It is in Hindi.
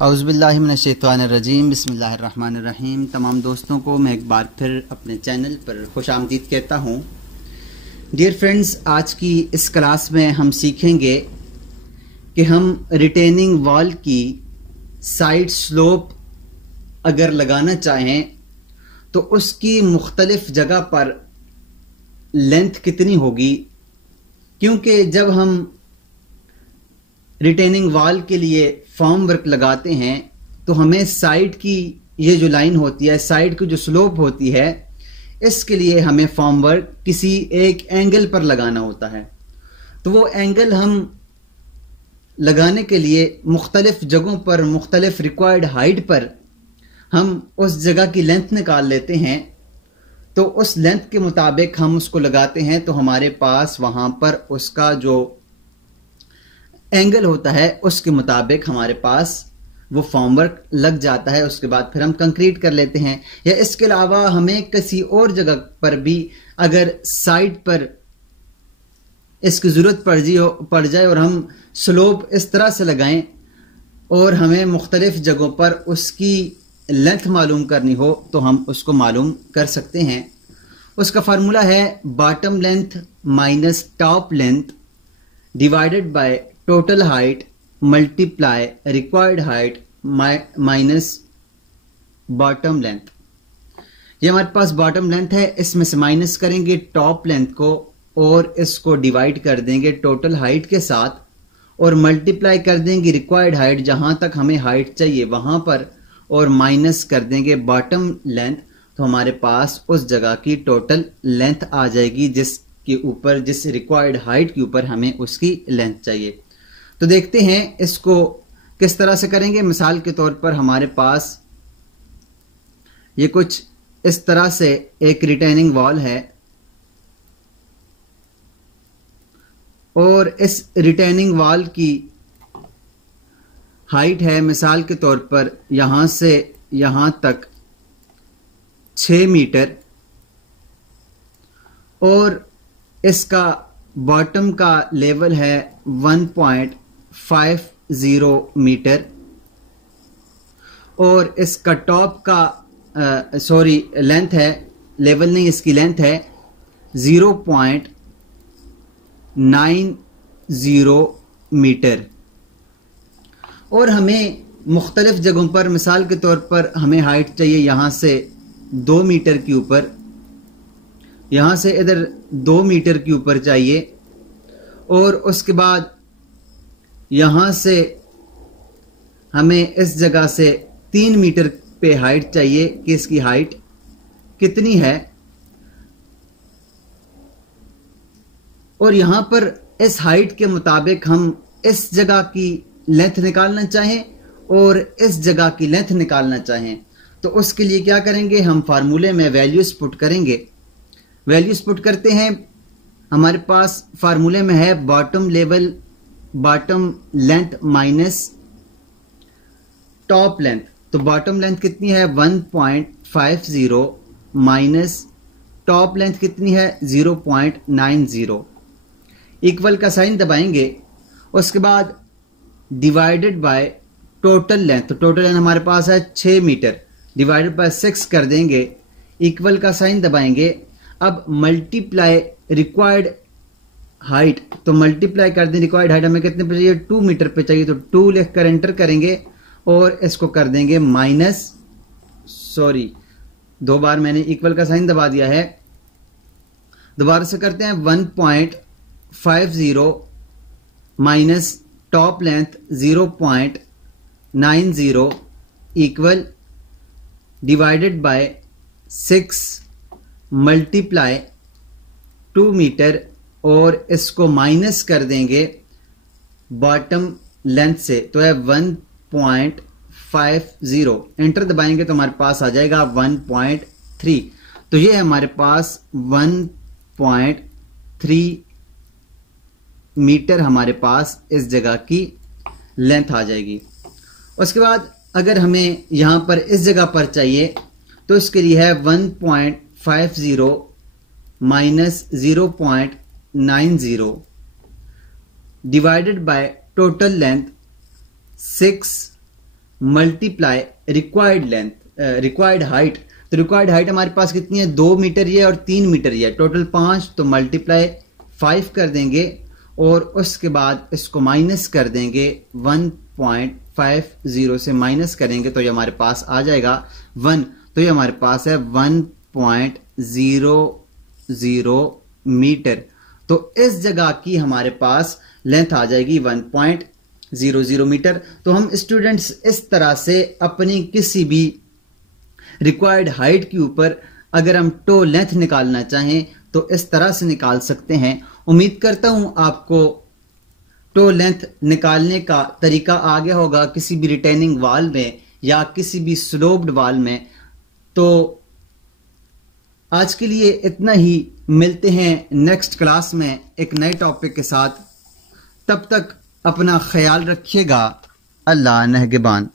औज़ुबिल्लाहिमिनश्शैतानिर्रजीम बिस्मिल्लाहिर्रहमानिर्रहीम। तमाम दोस्तों को मैं एक बार फिर अपने चैनल पर खुशामदीद कहता हूँ। डियर फ्रेंड्स, आज की इस क्लास में हम सीखेंगे कि हम रिटेनिंग वॉल की साइड स्लोप अगर लगाना चाहें तो उसकी मुख्तलिफ जगह पर लेंथ कितनी होगी, क्योंकि जब हम रिटेनिंग वॉल के लिए फॉर्म वर्क लगाते हैं तो हमें साइड की ये जो लाइन होती है, साइड की जो स्लोप होती है, इसके लिए हमें फॉर्म वर्क किसी एक एंगल पर लगाना होता है। तो वो एंगल हम लगाने के लिए मुख्तलिफ जगहों पर मुख्तलिफ रिक्वायर्ड हाइट पर हम उस जगह की लेंथ निकाल लेते हैं। तो उस लेंथ के मुताबिक हम उसको लगाते हैं तो हमारे पास वहां पर उसका जो एंगल होता है उसके मुताबिक हमारे पास वो फॉर्मवर्क लग जाता है। उसके बाद फिर हम कंक्रीट कर लेते हैं। या इसके अलावा हमें किसी और जगह पर भी अगर साइड पर इसकी ज़रूरत पड़ जाए और हम स्लोप इस तरह से लगाएं और हमें मुख्तलिफ जगहों पर उसकी लेंथ मालूम करनी हो तो हम उसको मालूम कर सकते हैं। उसका फार्मूला है bottom length minus top length divided by total height multiply required height minus bottom length. ये हमारे पास बॉटम लेंथ है, इसमें से माइनस करेंगे टॉप लेंथ को और इसको डिवाइड कर देंगे टोटल हाइट के साथ और मल्टीप्लाई कर देंगे रिक्वायर्ड हाइट, जहां तक हमें हाइट चाहिए वहां पर, और माइनस कर देंगे बॉटम लेंथ। तो हमारे पास उस जगह की टोटल लेंथ आ जाएगी जिसके ऊपर, जिस रिक्वायर्ड हाइट के ऊपर हमें उसकी लेंथ चाहिए। तो देखते हैं इसको किस तरह से करेंगे। मिसाल के तौर पर हमारे पास ये कुछ इस तरह से एक रिटेनिंग वॉल है और इस रिटेनिंग वॉल की हाइट है मिसाल के तौर पर यहां से यहां तक 6 मीटर और इसका बॉटम का लेवल है 1.50 मीटर और इसका टॉप का लेंथ है, लेवल नहीं इसकी लेंथ है 0.90 मीटर। और हमें मुख्तलिफ जगहों पर मिसाल के तौर पर हमें हाइट चाहिए यहां से 2 मीटर के ऊपर, यहां से इधर 2 मीटर के ऊपर चाहिए और उसके बाद यहां से हमें इस जगह से 3 मीटर पे हाइट चाहिए कि इसकी हाइट कितनी है। और यहां पर इस हाइट के मुताबिक हम इस जगह की लेंथ निकालना चाहें और इस जगह की लेंथ निकालना चाहें तो उसके लिए क्या करेंगे, हम फार्मूले में वैल्यूज पुट करेंगे। वैल्यूज पुट करते हैं, हमारे पास फार्मूले में है bottom length minus top length. तो बॉटम लेंथ कितनी है 1.50 माइनस टॉप लेंथ कितनी है 0.90। इक्वल का साइन दबाएंगे, उसके बाद डिवाइडेड बाय टोटल लेंथ। तो टोटल लेंथ हमारे पास है 6 मीटर, डिवाइडेड बाय 6 कर देंगे, इक्वल का साइन दबाएंगे। अब मल्टीप्लाई रिक्वायर्ड हाइट, तो मल्टीप्लाई कर दें रिक्वायर्ड हाइट हमें कितने पे चाहिए 2 मीटर पे चाहिए, तो 2 लिखकर एंटर करेंगे और इसको कर देंगे माइनस, दो बार मैंने इक्वल का साइन दबा दिया है, दोबारा से करते हैं 1.50 minus top length 0.90 equal divided by 6 multiply 2 metre और इसको माइनस कर देंगे बॉटम लेंथ से, तो है 1.50। एंटर दबाएंगे तो हमारे पास आ जाएगा 1.3। तो ये है हमारे पास 1.3 मीटर हमारे पास इस जगह की लेंथ आ जाएगी। उसके बाद अगर हमें यहां पर इस जगह पर चाहिए तो इसके लिए है 1.50 minus 0.90 divided by total length 6 multiply required length, required height. तो रिक्वायर्ड हाइट हमारे पास कितनी है, 2 मीटर ही है और 3 मीटर ही है, टोटल 5। तो मल्टीप्लाई 5 कर देंगे और उसके बाद इसको माइनस कर देंगे, 1.50 से माइनस करेंगे तो ये हमारे पास आ जाएगा 1। तो ये हमारे पास है 1.00 मीटर। तो इस जगह की हमारे पास लेंथ आ जाएगी 1.00 मीटर। तो हम स्टूडेंट्स इस तरह से अपनी किसी भी रिक्वायर्ड हाइट के ऊपर अगर हम टो लेंथ निकालना चाहें तो इस तरह से निकाल सकते हैं। उम्मीद करता हूं आपको टो लेंथ निकालने का तरीका आ गया होगा किसी भी रिटेनिंग वाल में या किसी भी स्लोप्ड वाल में। तो आज के लिए इतना ही, मिलते हैं नेक्स्ट क्लास में एक नए टॉपिक के साथ। तब तक अपना ख्याल रखिएगा। अल्लाह नेहगबान।